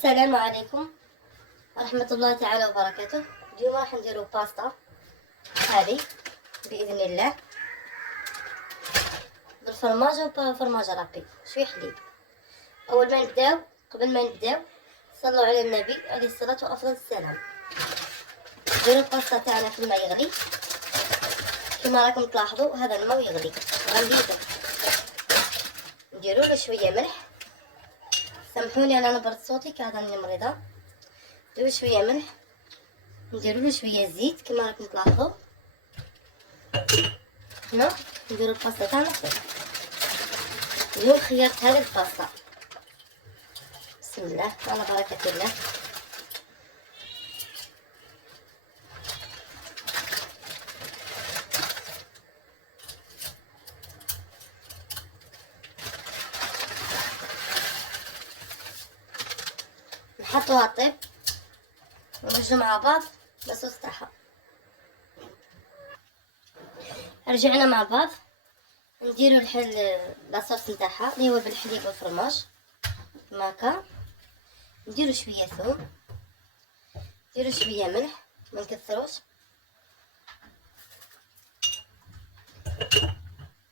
السلام عليكم ورحمة الله تعالى وبركاته. اليوم راح نديرو باستا هذه بإذن الله بالفرماج وبفرماج رابي شويه حليب. أول ما نبداو قبل ما نبداو صلوا على النبي عليه الصلاة وأفضل السلام. نديرو الباستا تاعنا في الماء يغلي كما راكم تلاحظوا. هذا الماء يغلي غنزيدو نديرو له شويه ملح. سامحوني على نبرة صوتي كهذا مريضة. نديرو شويه ملح، نديرو له شويه زيت كما راكم تلاحظوا. هنا نديرو الباستا تاعنا فيه. اليوم خيرت هذه الباستا. بسم الله على بركة الله. نحطوها طيب ونرجعو مع بعض الصوص تاعها. رجعنا مع بعض نديرو لاصوص نتاعها اللي هو بالحليب والفرماج كما هكا. نديرو شويه ثوم، نديرو شويه ملح ما نكثروش،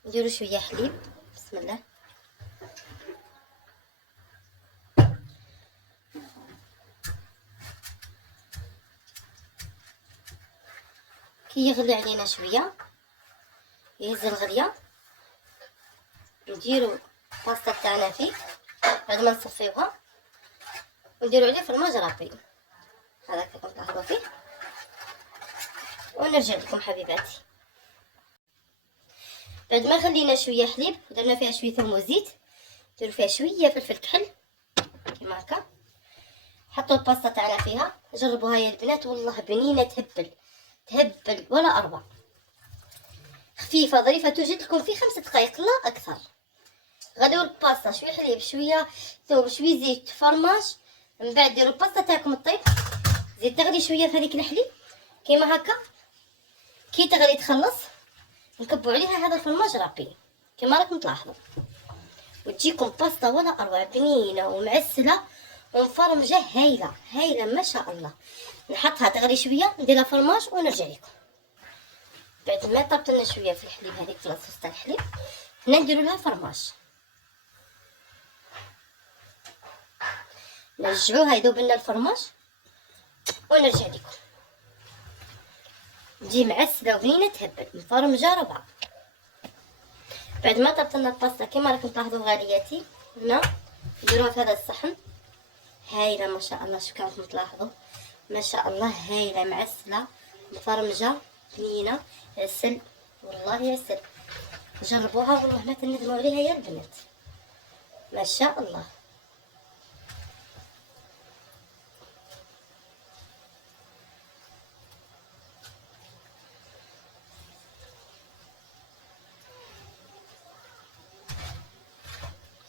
نديرو شويه حليب. بسم الله. كي يغلي علينا شويه يهز الغليه نديرو الباستا تاعنا فيه بعد ما نصفيوها ونديرو عليه فرماج رابي هذا كما تلاحظوا فيه. ونرجع لكم حبيباتي. بعد ما خلينا شويه حليب ودرنا فيها شويه ثوم وزيت، نديرو فيها شويه فلفل كحل كما هكا. حطوا الباستا تاعنا فيها، جربوها يا البنات والله بنينه تهبل ولا أروع. خفيفه ظريفه توجد لكم في 5 دقائق لا اكثر. غديروا الباستا شويه حليب شويه ثوم شويه زيت فرماج. من بعد ديروا الباستا تاعكم الطيب، زيد تغلي شويه في هذيك الحليب كيما هكا. كي تغلي تخلص نكبوا عليها هذا الفرماج رابي كما راكم تلاحظوا، وتجيكم باستا ولا اروع بنينه ومعسله ومفرمجه هايله ما شاء الله. نحطها تغلي شويه نديرها فرماج ونرجع لكم. بعد ما طبت لنا شويه في الحليب هذيك في لاصوص تاع الحليب هنا نديرو لها فرماج، نرجعوها يذوب لنا الفرماج ونرجع لكم. تجي معسله وبنينه تهبل مفرمجه ربعه. بعد ما طبت لنا الباستا كما راكم تلاحظوا غالياتي هنا نديروها في هذا الصحن. هايله ما شاء الله. شوف كيف تلاحظوا ما شاء الله هايله معسله مفرمجه بنينه. عسل والله عسل. جربوها والله ما تندموا عليها يا البنات ما شاء الله.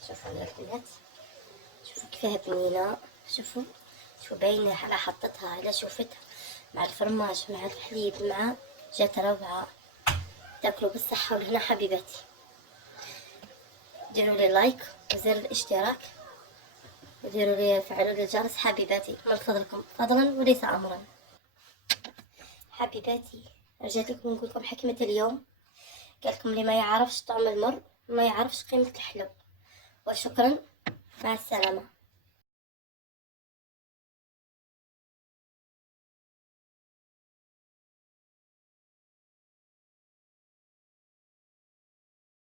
شوفوا يا البنات شوفوا كيفاه بنينه. شوفوا باينه على حطتها على شوفتها مع الفرماج مع الحليب مع جات روعه. تاكلوا بالصحه والهنا حبيباتي. ديروا لي لايك وزر الاشتراك وديروا لي فعلوا لي الجرس حبيباتي من فضلكم فضلا وليس امرا. حبيباتي رجعت لكم نقول لكم حكمه اليوم. قال لكم اللي ما يعرفش طعم المر ما يعرفش قيمه الحلو. وشكرا مع السلامه.